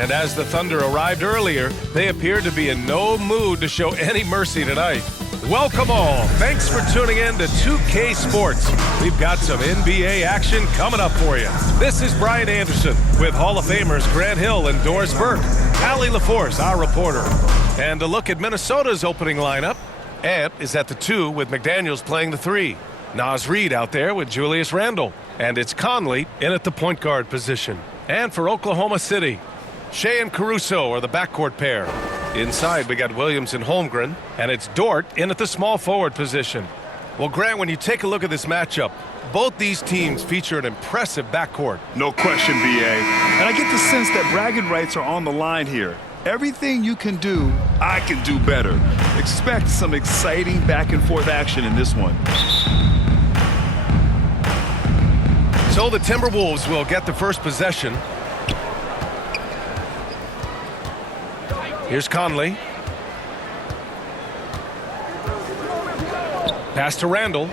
And as the Thunder arrived earlier, they appeared to be in no mood to show any mercy tonight. Welcome all. Thanks for tuning in to 2K Sports. We've got some NBA action coming up for you. This is Brian Anderson with Hall of Famers Grant Hill and Doris Burke. Allie LaForce, our reporter. And a look at Minnesota's opening lineup. Ant is at the 2 with McDaniels playing the 3. Naz Reid out there with Julius Randle. And it's Conley in at the point guard position. And for Oklahoma City, Shea and Caruso are the backcourt pair. Inside, we got Williams and Holmgren, and it's Dort in at the small forward position. Well, Grant, when you take a look at this matchup, both these teams feature an impressive backcourt. No question, B.A. And I get the sense that bragging rights are on the line here. Everything you can do, I can do better. Expect some exciting back-and-forth action in this one. So the Timberwolves will get the first possession. Here's Conley. Pass to Randle.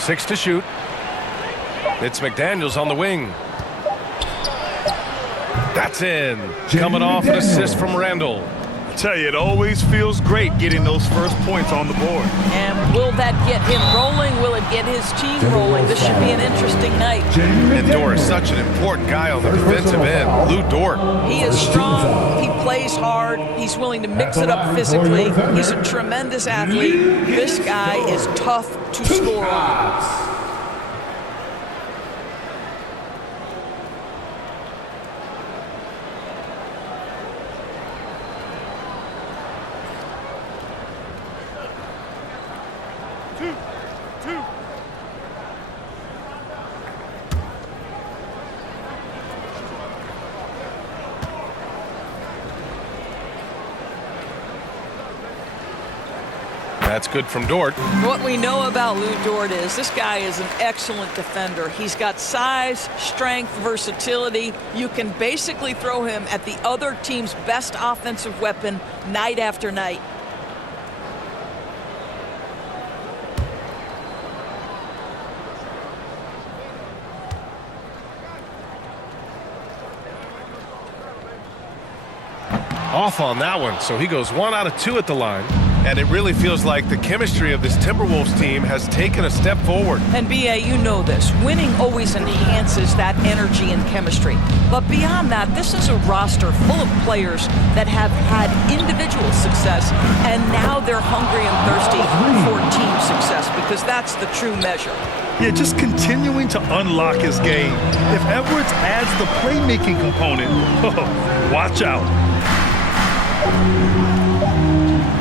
Six to shoot. It's McDaniels on the wing. That's in. Coming off an assist from Randle. I tell you, it always feels great getting those first points on the board. And will that get him rolling? Will it get his team rolling? This should be an interesting night. And Dort is such an important guy on the defensive end. Lou Dort. He is strong. He plays hard. He's willing to mix it up physically. He's a tremendous athlete. This guy is tough to score on. That's good from Dort. What we know about Lou Dort is this guy is an excellent defender. He's got size, strength, versatility. You can basically throw him at the other team's best offensive weapon night after night. Off on that one, so he goes 1 out of 2 at the line. And it really feels like the chemistry of this Timberwolves team has taken a step forward. And B.A., you know this. Winning always enhances that energy and chemistry. But beyond that, this is a roster full of players that have had individual success, and now they're hungry and thirsty for team success, because that's the true measure. Yeah, just continuing to unlock his game. If Edwards adds the playmaking component, watch out.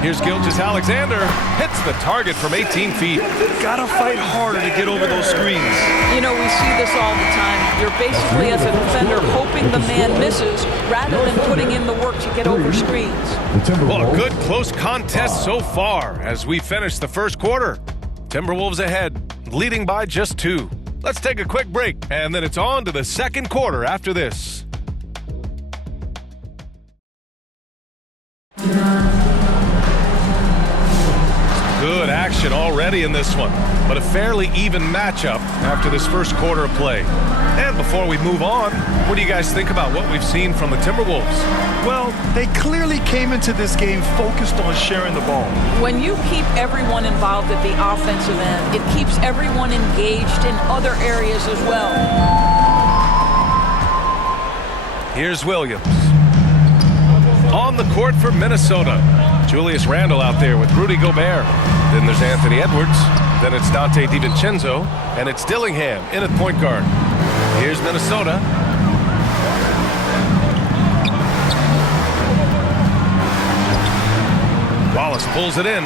Here's Gilgeous-Alexander, hits the target from 18 feet. Gotta fight harder to get over those screens. You know, we see this all the time. You're basically, as a defender, hoping the man misses rather than putting in the work to get over screens. Well, a good close contest so far as we finish the first quarter. Timberwolves ahead, leading by just 2. Let's take a quick break, and then it's on to the second quarter after this. Good action already in this one, but a fairly even matchup after this first quarter of play. And before we move on, what do you guys think about what we've seen from the Timberwolves? Well, they clearly came into this game focused on sharing the ball. When you keep everyone involved at the offensive end, it keeps everyone engaged in other areas as well. Here's Williams. On the court for Minnesota. Julius Randle out there with Rudy Gobert. Then there's Anthony Edwards. Then it's Dante DiVincenzo. And it's Dillingham in at point guard. Here's Minnesota. Wallace pulls it in.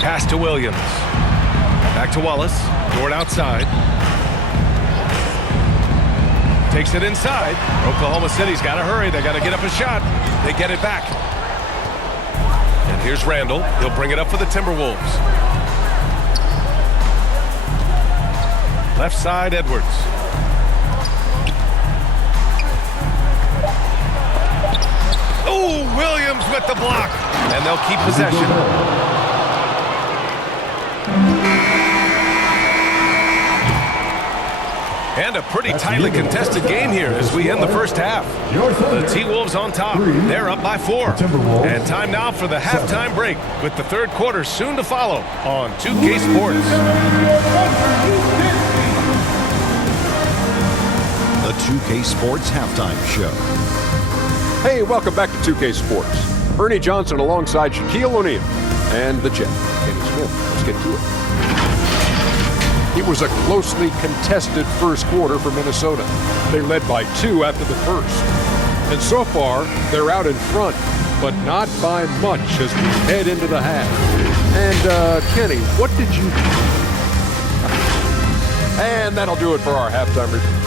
Pass to Williams. Back to Wallace. Dort outside. Takes it inside. Oklahoma City's got to hurry. They got to get up a shot. They get it back. And here's Randle. He'll bring it up for the Timberwolves. Left side, Edwards. with the block, and they'll keep possession. And a pretty tightly contested game here as we end the first half. The T-Wolves on top. They're up by 4. And time now for the halftime break with the third quarter soon to follow on 2K Sports. The 2K Sports Halftime Show. Hey, welcome back to 2K Sports. Ernie Johnson alongside Shaquille O'Neal and the Jet, Kenny Smith. Let's get to it. It was a closely contested first quarter for Minnesota. They led by 2 after the first. And so far, they're out in front, but not by much as we head into the half. And, Kenny, what did you do? And that'll do it for our halftime review.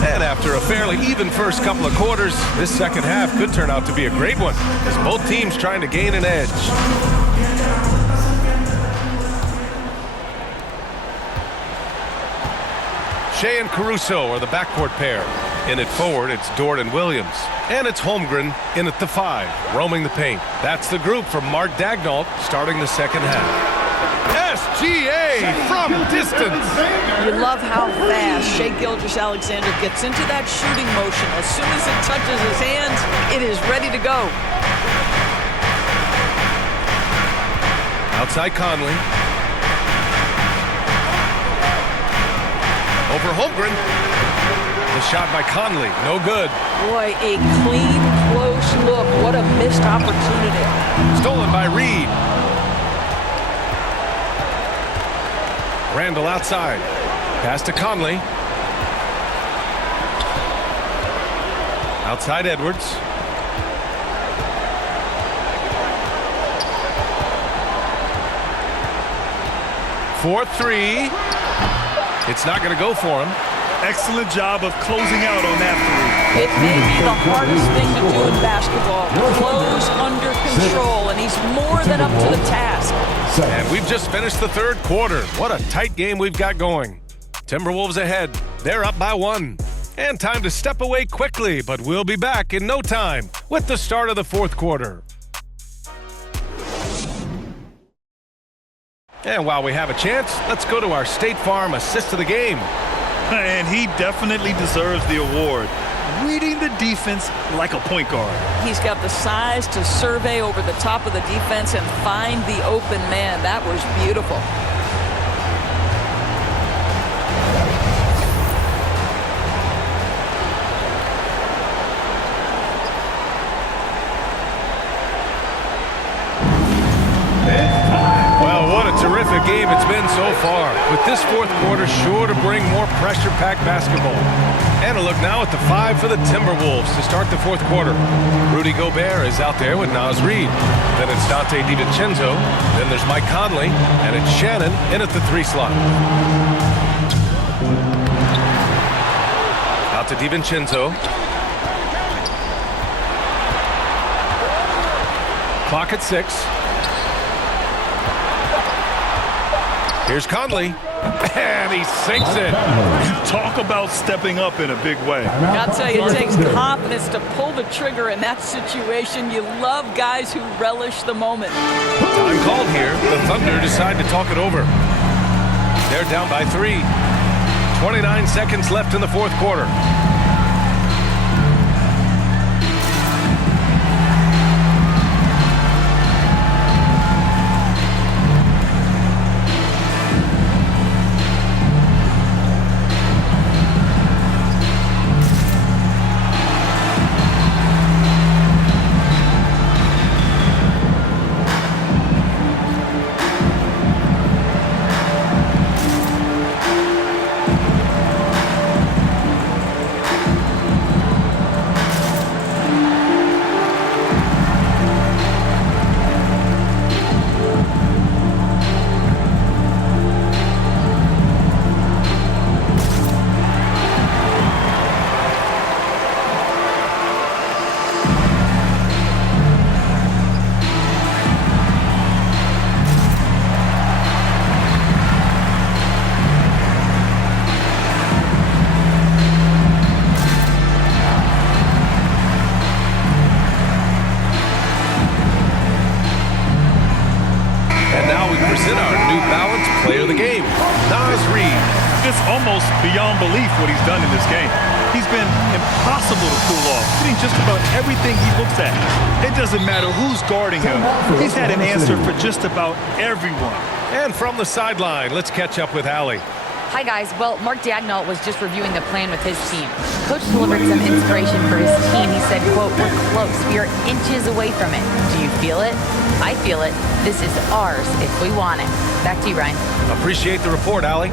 And after a fairly even first couple of quarters, this second half could turn out to be a great one as both teams trying to gain an edge. Shea and Caruso are the backcourt pair. In it forward, it's Dort and Williams. And it's Holmgren in at the 5, roaming the paint. That's the group from Mark Daigneault starting the second half. SGA from distance. You love how fast Shea Gilgeous-Alexander gets into that shooting motion. As soon as it touches his hands, it is ready to go. Outside Conley. Over Holmgren. The shot by Conley, no good. Boy, a clean, close look. What a missed opportunity. Stolen by Reed. Randall outside. Pass to Conley. Outside Edwards. For 3. It's not going to go for him. Excellent job of closing out on that 3. It may be the hardest thing to do in basketball. Close under control, and he's more than up to the task. And we've just finished the third quarter. What a tight game we've got going. Timberwolves ahead. They're up by 1. And time to step away quickly, but we'll be back in no time with the start of the fourth quarter. And while we have a chance, let's go to our State Farm assist of the game. And he definitely deserves the award. Reading the defense like a point guard. He's got the size to survey over the top of the defense and find the open man. That was beautiful. Terrific game it's been so far, with this fourth quarter sure to bring more pressure-packed basketball. And a look now at the 5 for the Timberwolves to start the fourth quarter. Rudy Gobert is out there with Naz Reid. Then it's Dante DiVincenzo. Then there's Mike Conley, and it's Shannon in at the 3 slot. Out to DiVincenzo. Clock at 6. Here's Conley, and he sinks it. Talk about stepping up in a big way. I'll tell you, it takes confidence to pull the trigger in that situation. You love guys who relish the moment. Time called here. The Thunder decide to talk it over. They're down by 3. 29 seconds left in the fourth quarter. now we present our new balanced player of the game, Naz Reid. It's almost beyond belief what he's done in this game. He's been impossible to cool off, hitting just about everything he looks at. It doesn't matter who's guarding him. He's had an answer for just about everyone. And from the sideline, let's catch up with Allie. Hi, guys. Well, Mark Dagnall was just reviewing the plan with his team. Coach delivered some inspiration for his team. He said, quote, "We're close. We are inches away from it. Do you feel it? I feel it. This is ours if we want it." Back to you, Ryan. Appreciate the report, Allie.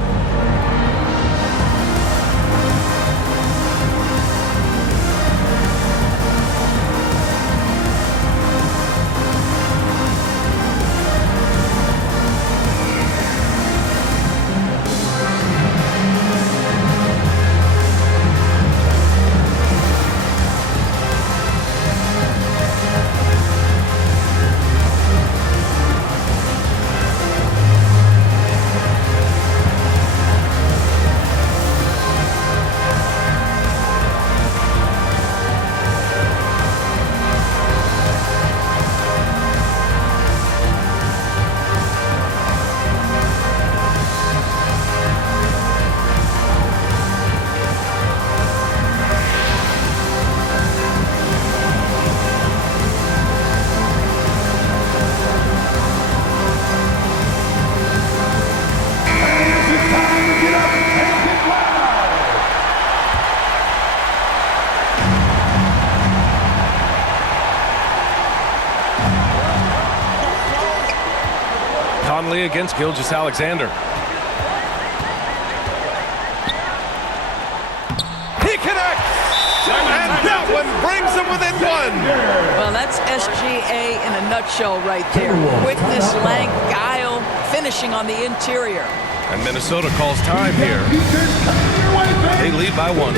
Against Gilgeous-Alexander. He connects! And that one brings him within one! Well, that's SGA in a nutshell right there. Quickness, length, guile, finishing on the interior. And Minnesota calls time here. They lead by one.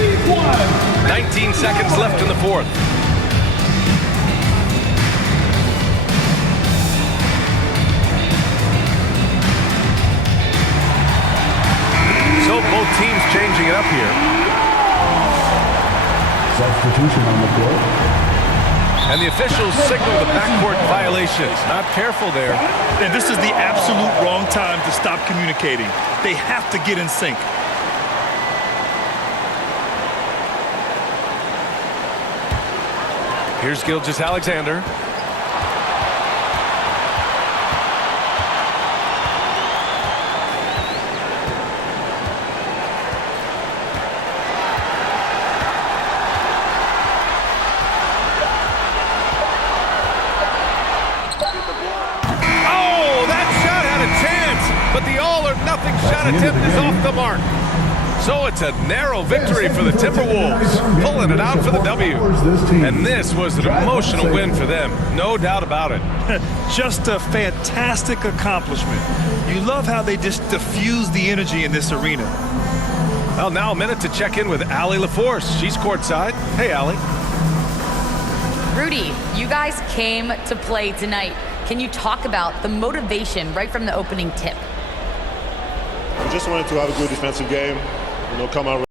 19 seconds left in the fourth. So both teams changing it up here. Substitution on the floor. And the officials signal the backcourt violations. Not careful there. And this is the absolute wrong time to stop communicating. They have to get in sync. Here's Gilgeous-Alexander. But the all-or-nothing shot attempt is off the mark. So it's a narrow victory for the Timberwolves, pulling it out for the W. And this was an emotional win for them, no doubt about it. Just a fantastic accomplishment. You love how they just diffuse the energy in this arena. Well, now a minute to check in with Allie LaForce. She's courtside. Hey, Allie. Rudy, you guys came to play tonight. Can you talk about the motivation right from the opening tip? We just wanted to have a good defensive game, come out